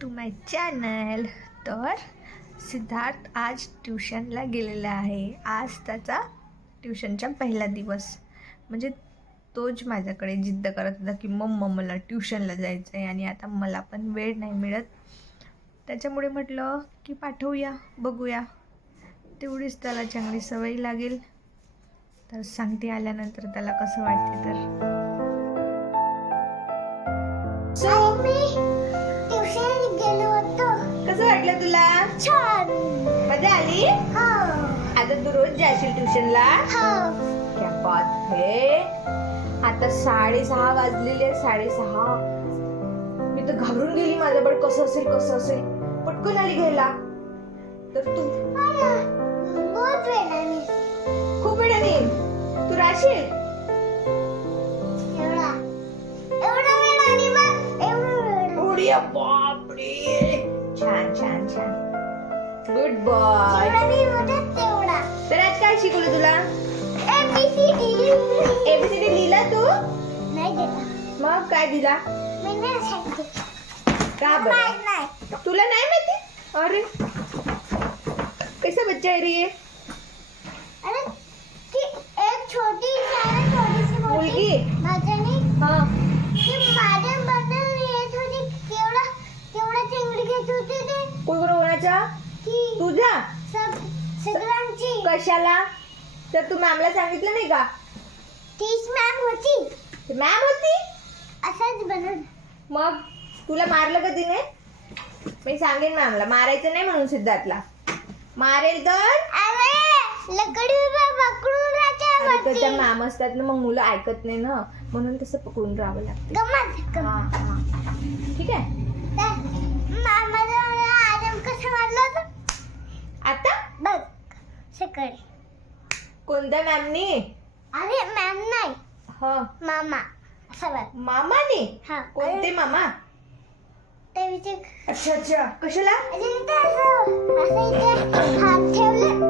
To my channel तर सिद्धार्थ आज ट्युशनला गेलेला आहे. आज त्याचा ट्युशनचा पहिला दिवस. म्हणजे तोच माझ्याकडे जिद्द करत होता की मम्मा मला ट्युशनला जायचं आहे आणि आता मला पण वेळ नाही मिळत. त्याच्यामुळे म्हटलं की पाठवूया बघूया. तेवढीच त्याला चांगली सवय लागेल. तर सांगते आल्यानंतर त्याला कसं वाटते तर. कसं वाटलं तुला? छान. मजा आली? हो. आता तू रोज जाशील ट्युशनला? हो. क्या बात है. आता साडेसहा वाजलेले आहेत, साडेसहा. मी तर घाबरून गेली माझं बड कसं असेल कसं असेल? पटकन आली घ्यायला. तर तू? खूप वेळाने तू राहशील? एवढा. एवढा वेळ बापरे. छान छान. गुड बॉय तर आज काय शिकवलं तुला? A B C D ABCD लिहिला तू? मग काय दिला? मी नाही सांगते. का बरं? तुला नाही माहिती? अरे. कैसा बच्चा है रे? कोणाच्या तुझ्या सग सगळ्यांची. कशाला? तर तू मॅमला सांगितलं नाही का? तीच मॅम होती. मॅम होती? असंच बनवलं. मग तुला मारलं का तिने? मी सांगेन मॅमला मारायचं नाही म्हणून सिद्धार्थला. मारेल तर. त्याच्या मॅम असतात ना मग मुलं ऐकत नाही ना. म्हणून तसं पकडून राहावं लागते. ठीक आहे मामाला आजम कसं मारलं होतं आता बघ सकाळी कोणत्या मॅमनी? अरे मॅम नाही. हा. मामा. मामाने? हा. कोणते मामा? ते विचार अच्छा अच्छा. कशाला? अजून ते असं. असं इथे हात ठेवले.